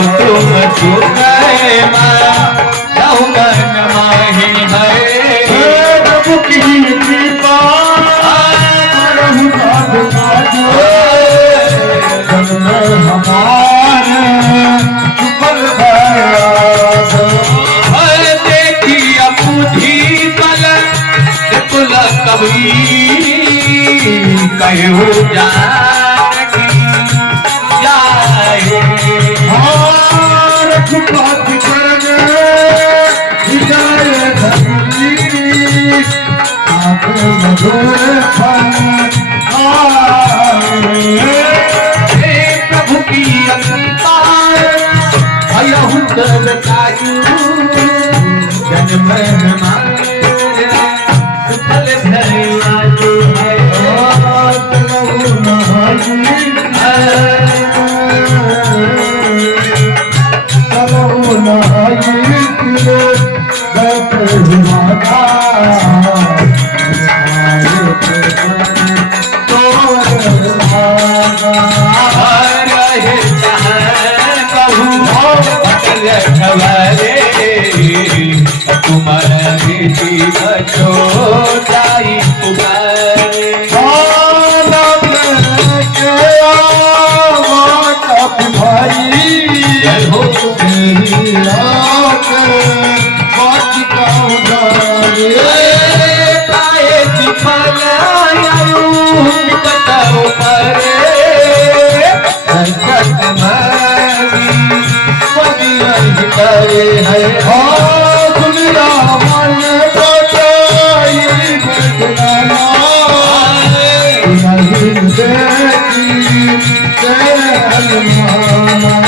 तुम चुकाए माही है प्रभु की कृपा हमारे सुफल देखी अबूझी पल कुल कभी कहू जानकी जाए रघुपति करने हिदायत आप मधुर फल प्रभु की अंता भयहु तब कायु जन्म सुफल भैया जो है तुम्हारे बचो जाई पुकारे भाई जय हो काए दिखलायु निकटो परे संकट मरी मदियन करे है दुनिया मन बचाई बदलाना नहीं देखी तेरे हनुमाना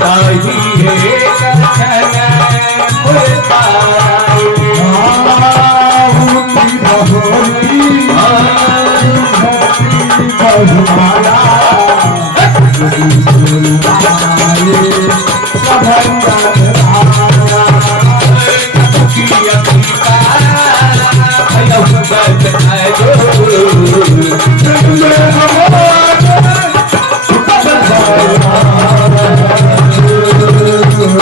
ताई हे दर्शन मुरताई